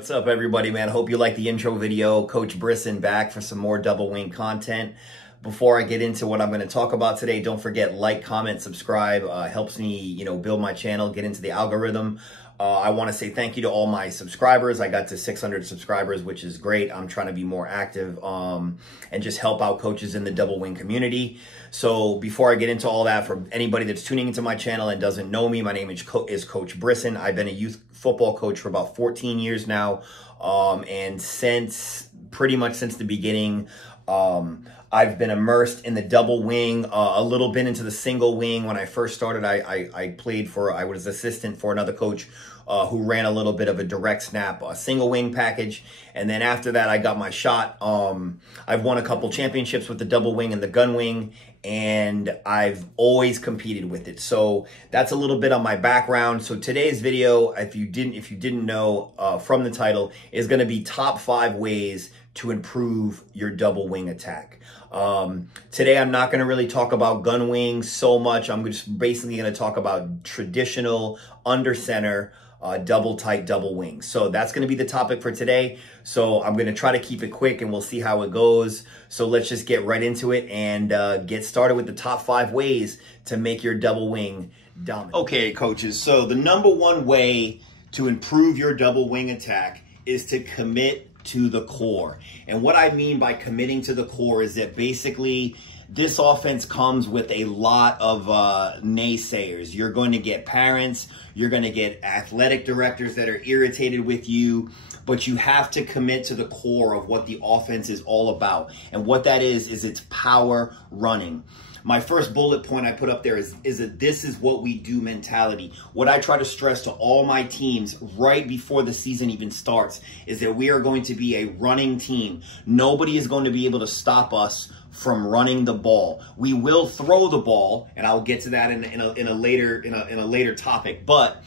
What's up, everybody, man? Hope you like the intro video. Coach Brisson back for some more double wing content. Before I get into what I'm going to talk about today, don't forget, like, comment, subscribe. Helps me, build my channel, get into the algorithm. I want to say thank you to all my subscribers. I got to 600 subscribers, which is great. I'm trying to be more active and just help out coaches in the double wing community. So before I get into all that, for anybody that's tuning into my channel and doesn't know me, my name is Coach Brisson. I've been a youth football coach for about 14 years now. And pretty much since the beginning, I've been immersed in the double wing, a little bit into the single wing. When I first started, I was assistant for another coach who ran a little bit of a direct snap, a single wing package. And then after that, I got my shot. I've won a couple championships with the double wing and the gun wing, and I've always competed with it. So that's a little bit on my background. So today's video, if you didn't know from the title, is going to be top 5 ways to improve your double wing attack. Today, I'm not going to really talk about gun wings so much. I'm just basically going to talk about traditional under center, double tight double wings. So that's going to be the topic for today. So I'm going to try to keep it quick and we'll see how it goes. So let's just get right into it and get started with the top 5 ways to make your double wing dominant. Okay, coaches. So the #1 way to improve your double wing attack is to commit to the core. And what I mean by committing to the core is that basically this offense comes with a lot of naysayers. You're going to get parents, you're going to get athletic directors that are irritated with you, but you have to commit to the core of what the offense is all about. And what that is it's power running. My first bullet point I put up there is that this is what we do mentality. What I try to stress to all my teams right before the season even starts is that we are going to be a running team. Nobody is going to be able to stop us from running the ball. We will throw the ball, and I'll get to that in a later topic. But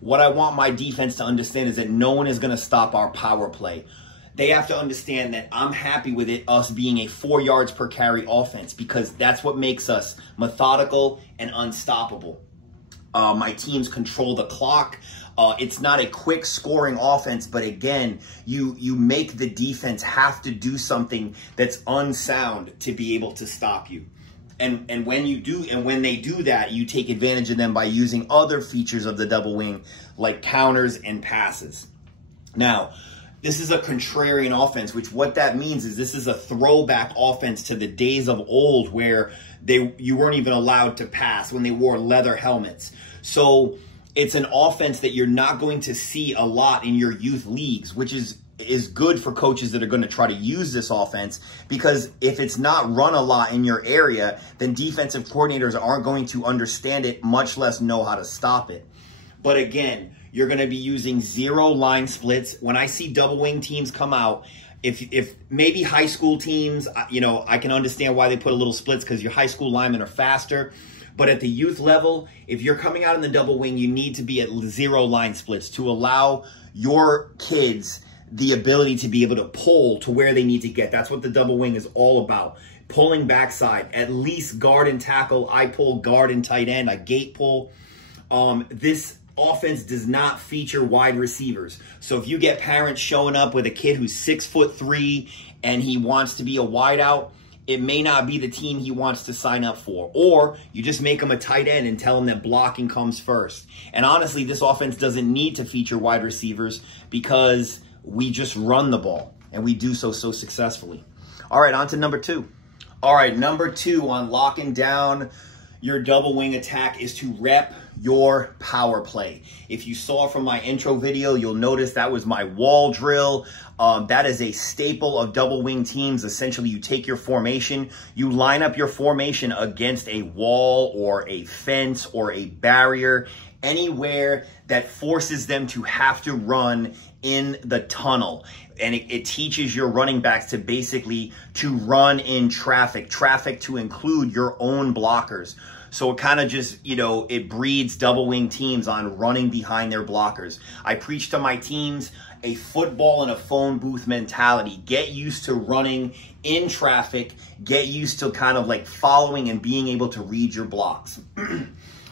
what I want my defense to understand is that no one is going to stop our power play. They have to understand that I'm happy with us being a 4 yards per carry offense, because that's what makes us methodical and unstoppable. My teams control the clock. It's not a quick scoring offense, but again, you make the defense have to do something that's unsound to be able to stop you. And when they do that, you take advantage of them by using other features of the double wing, like counters and passes. Now, this is a contrarian offense, which what that means is this is a throwback offense to the days of old where you weren't even allowed to pass, when they wore leather helmets. So it's an offense that you're not going to see a lot in your youth leagues, which is good for coaches that are going to try to use this offense, because if it's not run a lot in your area, then defensive coordinators aren't going to understand it, much less know how to stop it. But again, you're going to be using 0 line splits. When I see double wing teams come out, if maybe high school teams, I can understand why they put a little splits, because your high school linemen are faster. But at the youth level, if you're coming out in the double wing, you need to be at 0 line splits to allow your kids the ability to be able to pull to where they need to get. That's what the double wing is all about. Pulling backside, at least guard and tackle. I pull guard and tight end. I gate pull. This offense does not feature wide receivers. So if you get parents showing up with a kid who's 6'3" and he wants to be a wideout, it may not be the team he wants to sign up for. Or you just make him a tight end and tell him that blocking comes first. And honestly, this offense doesn't need to feature wide receivers, because we just run the ball, and we do so successfully. All right, on to #2. All right, #2 on locking down your double wing attack is to rep your power play. If you saw from my intro video, you'll notice that was my wall drill. That is a staple of double wing teams. Essentially, you take your formation, you line up your formation against a wall or a fence or a barrier, anywhere that forces them to have to run in the tunnel. And it teaches your running backs to basically to run in traffic to include your own blockers. So it kind of just, it breeds double wing teams on running behind their blockers. I preach to my teams a football in a phone booth mentality. Get used to running in traffic. Get used to kind of like following and being able to read your blocks.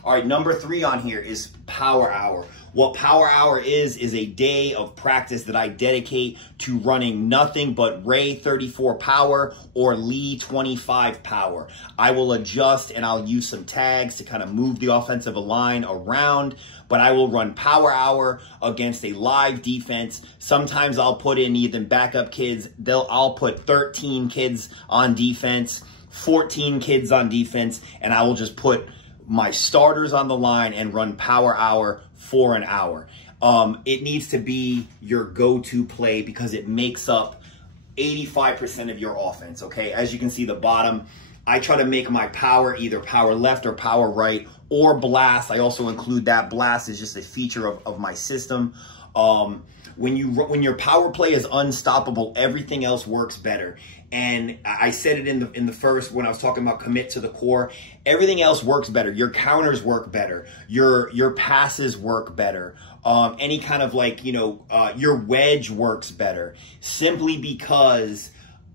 All right, number 3 on here is Power Hour. What Power Hour is a day of practice that I dedicate to running nothing but Ray 34 power or Lee 25 power. I will adjust and I'll use some tags to kind of move the offensive line around, but I will run Power Hour against a live defense. Sometimes I'll put in even backup kids. I'll put 13 kids on defense, 14 kids on defense, and I will just put my starters on the line and run Power Hour for an hour. It needs to be your go-to play because it makes up 85% of your offense, okay? As you can see the bottom, I try to make my power either power left or power right or blast. I also include that. Blast is just a feature of my system. When your power play is unstoppable, everything else works better. And I said it in the first when I was talking about commit to the core. Everything else works better. Your counters work better. Your passes work better. Any kind of your wedge works better simply because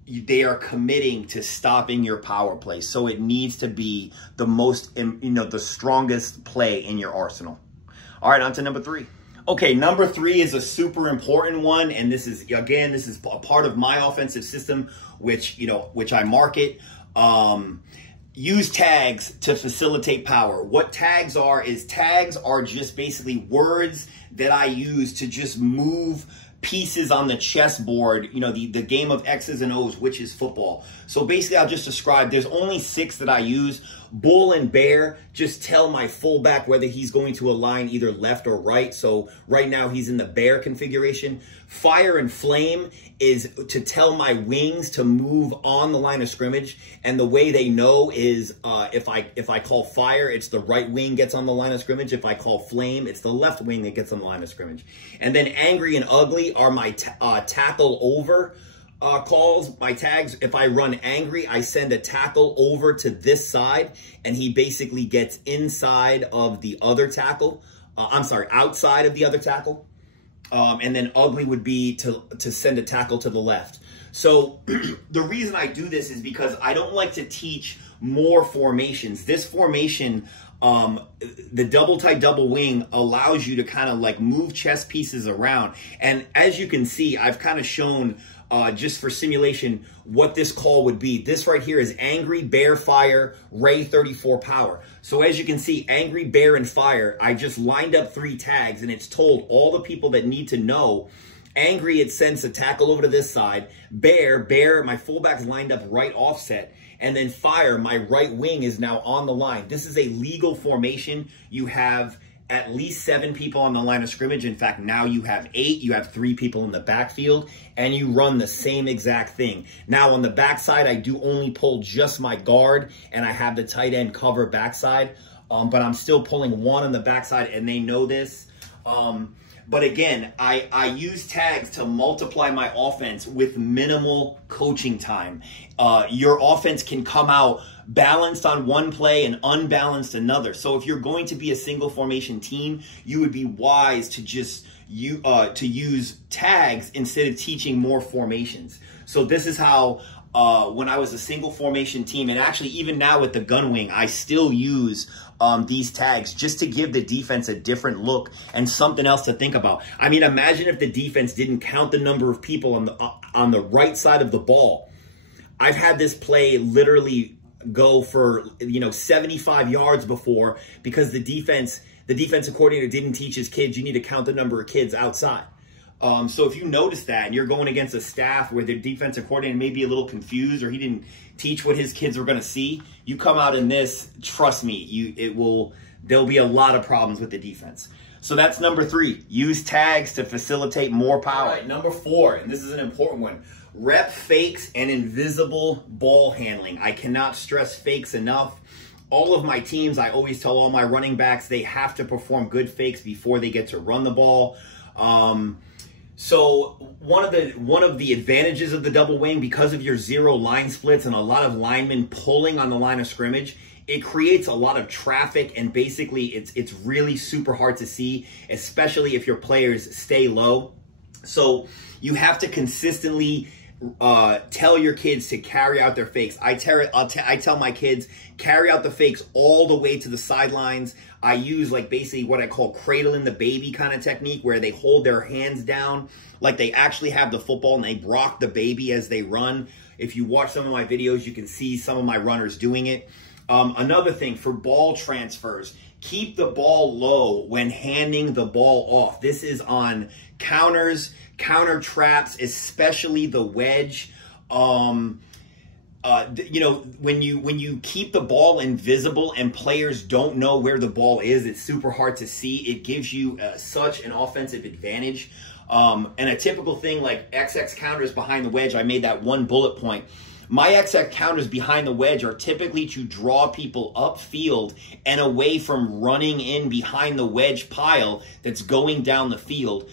they are committing to stopping your power play. So it needs to be the most, the strongest play in your arsenal. All right, on to number 3. Okay, number 3 is a super important one, and this is a part of my offensive system, which I market. Use tags to facilitate power. What tags are just basically words that I use to just move pieces on the chessboard, the game of X's and O's, which is football. So basically I'll just describe, there's only 6 that I use. Bull and bear just tell my fullback whether he's going to align either left or right. So right now he's in the bear configuration. Fire and flame is to tell my wings to move on the line of scrimmage. And the way they know is if I call fire, it's the right wing gets on the line of scrimmage. If I call flame, it's the left wing that gets on the line of scrimmage. And then angry and ugly are my tackle over calls, my tags. If I run angry, I send a tackle over to this side, and he basically gets inside of the other tackle. Outside of the other tackle. And then ugly would be to send a tackle to the left. So the reason I do this is because I don't like to teach more formations. This formation, the double tight double wing, allows you to kind of move chess pieces around. And as you can see, I've kind of shown just for simulation what this call would be. This right here is angry, bear, fire, Ray 34 power. So as you can see, angry, bear, and fire, I just lined up 3 tags, and it's told all the people that need to know. Angry, it sends a tackle over to this side. Bear, my fullback's lined up right offset. And then fire, my right wing is now on the line. This is a legal formation. You have at least 7 people on the line of scrimmage. In fact, now you have 8. You have 3 people in the backfield, and you run the same exact thing. Now on the backside, I do only pull just my guard, and I have the tight end cover backside, but I'm still pulling 1 on the backside, and they know this. But again, I use tags to multiply my offense with minimal coaching time. Your offense can come out balanced on one play and unbalanced another. So if you're going to be a single formation team, you would be wise to just use tags instead of teaching more formations. So this is how when I was a single formation team, and actually even now with the gun wing, I still use these tags just to give the defense a different look and something else to think about. I mean, imagine if the defense didn't count the number of people on the right side of the ball. I've had this play literally go for 75 yards before because the defensive coordinator didn't teach his kids you need to count the number of kids outside. So if you notice that and you're going against a staff where the defensive coordinator may be a little confused or he didn't teach what his kids were going to see, you come out in this, trust me, there'll be a lot of problems with the defense. So that's number 3. Use tags to facilitate more power. All right, number 4, and this is an important one. Rep fakes and invisible ball handling. I cannot stress fakes enough. All of my teams, I always tell all my running backs, they have to perform good fakes before they get to run the ball. So one of the advantages of the double wing, because of your 0 line splits and a lot of linemen pulling on the line of scrimmage, it creates a lot of traffic, and basically it's really super hard to see, especially if your players stay low. So you have to consistently tell your kids to carry out their fakes. I tell my kids, carry out the fakes all the way to the sidelines. I use like basically what I call cradling the baby kind of technique, where they hold their hands down like they actually have the football and they rock the baby as they run. If you watch some of my videos, you can see some of my runners doing it. Another thing for ball transfers, keep the ball low when handing the ball off. This is on counters, counter traps, especially the wedge. You know, when you keep the ball invisible and players don't know where the ball is, it's super hard to see. It gives you such an offensive advantage. And a typical thing like XX counters behind the wedge, I made that one bullet point. My XX counters behind the wedge are typically to draw people upfield and away from running in behind the wedge pile that's going down the field.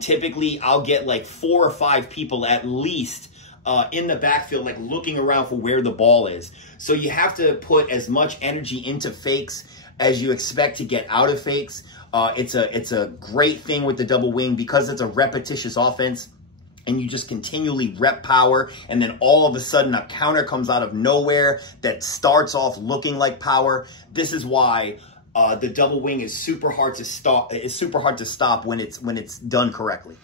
Typically, I'll get like 4 or 5 people at least in the backfield, like looking around for where the ball is. So you have to put as much energy into fakes as you expect to get out of fakes. It's a great thing with the double wing because it's a repetitious offense. And you just continually rep power, and then all of a sudden a counter comes out of nowhere that starts off looking like power. This is why the double wing is super hard to stop. It's super hard to stop when it's done correctly.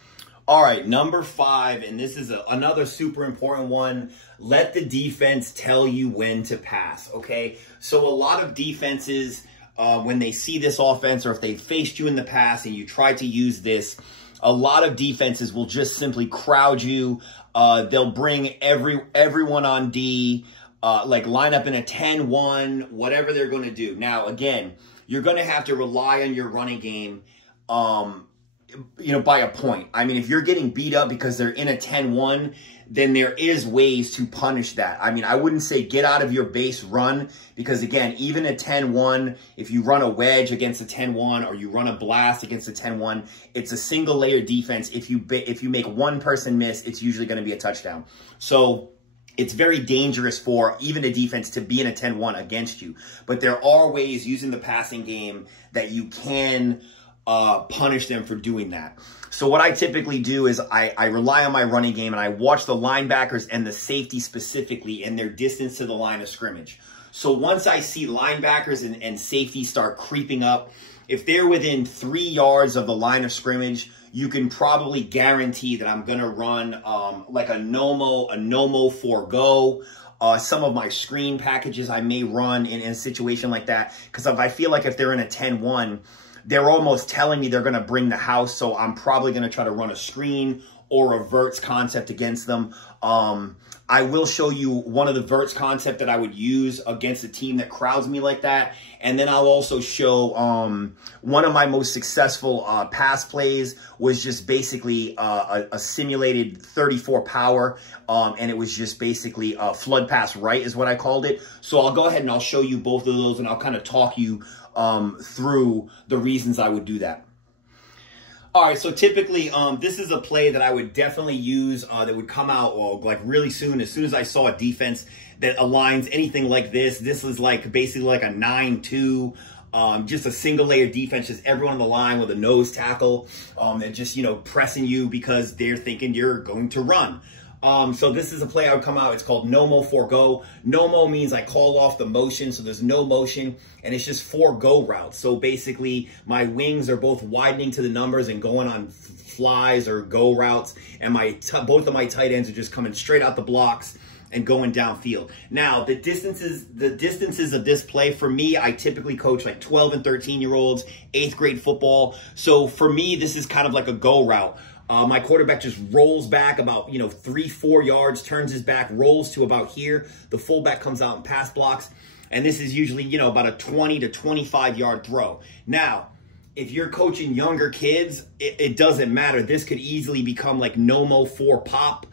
All right, number 5, and this is another super important one. Let the defense tell you when to pass. Okay, so a lot of defenses, when they see this offense, or if they faced you in the past and you try to use this, a lot of defenses will just simply crowd you. They'll bring everyone on D, like line up in a 10-1, whatever they're going to do. Now, again, you're going to have to rely on your running game, you know, by a point. I mean, if you're getting beat up because they're in a 10-1, then there is ways to punish that. I mean, I wouldn't say get out of your base run, because again, even a 10-1, if you run a wedge against a 10-1 or you run a blast against a 10-1, it's a single layer defense. If you make one person miss, it's usually going to be a touchdown. So it's very dangerous for even a defense to be in a 10-1 against you. But there are ways using the passing game that you can punish them for doing that. So what I typically do is I rely on my running game, and I watch the linebackers and the safety specifically and their distance to the line of scrimmage. So once I see linebackers and safety start creeping up, if they're within 3 yards of the line of scrimmage, you can probably guarantee that I'm going to run like a no-mo for go. Some of my screen packages I may run in a situation like that, because if I feel like if they're in a 10-1, they're almost telling me they're going to bring the house, so I'm probably going to try to run a screen or a verts concept against them. I will show you one of the verts concept that I would use against a team that crowds me like that. And then I'll also show one of my most successful pass plays was just basically a simulated 34 power. And it was just basically a flood pass right is what I called it. So I'll go ahead and I'll show you both of those, and I'll kind of talk you through the reasons I would do that. All right, so typically, this is a play that I would definitely use that would come out like really soon. As soon as I saw a defense that aligns anything like this, this is like basically like a 9-2, just a single layer defense, just everyone on the line with a nose tackle, and just, you know, pressing you because they're thinking you're going to run. So this is a play I would come out. It's called no-mo for go. No-mo means I call off the motion, so there's no motion, and it's just 4 go routes. So basically, my wings are both widening to the numbers and going on flies or go routes, and both of my tight ends are just coming straight out the blocks and going downfield. Now, the distances of this play, for me, I typically coach like 12 and 13-year-olds, 8th grade football. So for me, this is kind of like a go route. My quarterback just rolls back about, 3-4 yards, turns his back, rolls to about here. The fullback comes out and pass blocks. And this is usually, about a 20 to 25 yard throw. Now, if you're coaching younger kids, it doesn't matter. This could easily become like no-mo for pop.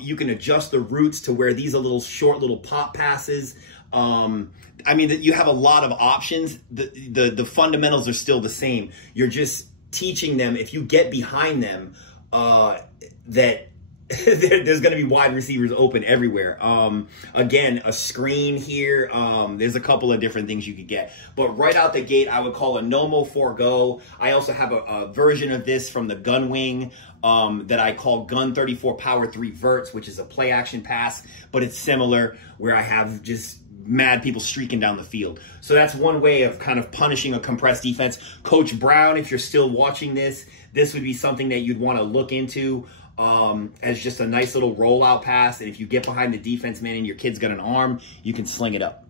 You can adjust the routes to where these are little short little pop passes. I mean, you have a lot of options. The fundamentals are still the same. You're just teaching them, if you get behind them, that there's going to be wide receivers open everywhere. Again, a screen here. There's a couple of different things you could get. But right out the gate, I would call a no-mo forego. I also have a version of this from the gun wing that I call Gun 34 Power 3 Verts, which is a play action pass, but it's similar where I have just mad people streaking down the field. So that's one way of kind of punishing a compressed defense. Coach Brown, if you're still watching this, this would be something that you'd want to look into. As just a nice little rollout pass. And if you get behind the defense, man, and your kid's got an arm, you can sling it up.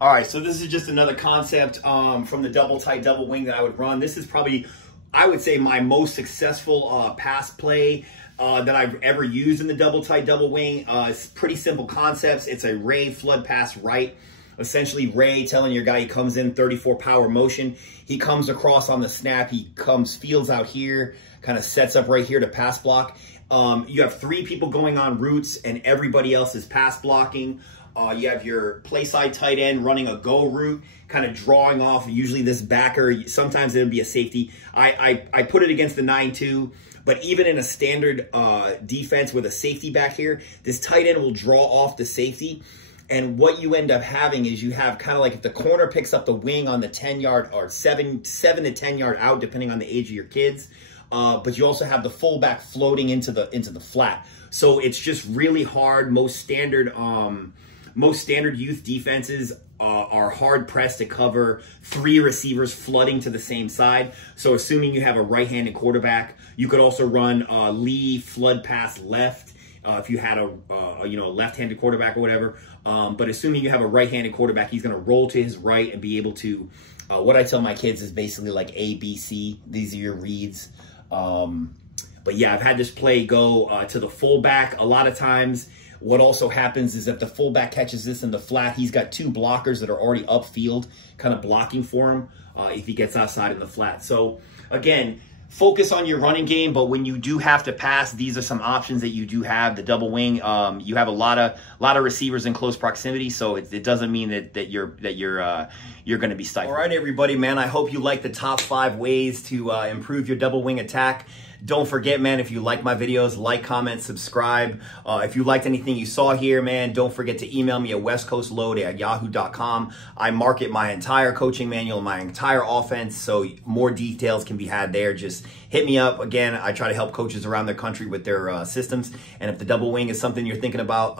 All right, so this is just another concept from the double tight double wing that I would run. This is probably, I would say, my most successful pass play that I've ever used in the double tight double wing. It's pretty simple concepts. It's a Ray flood pass right. Essentially, Ray telling your guy he comes in 34 power motion. He comes across on the snap. He fields out here, kind of sets up right here to pass block. You have 3 people going on routes and everybody else is pass blocking. You have your play side tight end running a go route, kind of drawing off usually this backer. Sometimes it'll be a safety. I put it against the 9-2. But even in a standard defense with a safety back here, this tight end will draw off the safety. And what you end up having is you have kind of like if the corner picks up the wing on the 10-yard or 7 to 10-yard out, depending on the age of your kids. But you also have the fullback floating into the flat. So it's just really hard. Most standard youth defenses are hard pressed to cover 3 receivers flooding to the same side. So assuming you have a right-handed quarterback, you could also run Lee flood pass left if you had a left-handed quarterback or whatever. But assuming you have a right-handed quarterback, he's going to roll to his right and be able to. What I tell my kids is basically like A, B, C. These are your reads. But yeah, I've had this play go to the fullback a lot of times. What also happens is if the fullback catches this in the flat, he's got 2 blockers that are already upfield, kind of blocking for him if he gets outside in the flat. So again, focus on your running game, but when you do have to pass, these are some options that you do have. The double wing, you have a lot of receivers in close proximity, so it doesn't mean that you're going to be stifled. All right, everybody, man. I hope you like the top 5 ways to improve your double wing attack. Don't forget, man, if you like my videos, like, comment, subscribe. If you liked anything you saw here, man, don't forget to email me at westcoastload@yahoo.com. I market my entire coaching manual, my entire offense, so more details can be had there. Just hit me up. Again, I try to help coaches around the country with their systems. And if the double wing is something you're thinking about,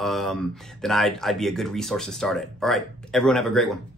then I'd be a good resource to start it. All right, everyone have a great one.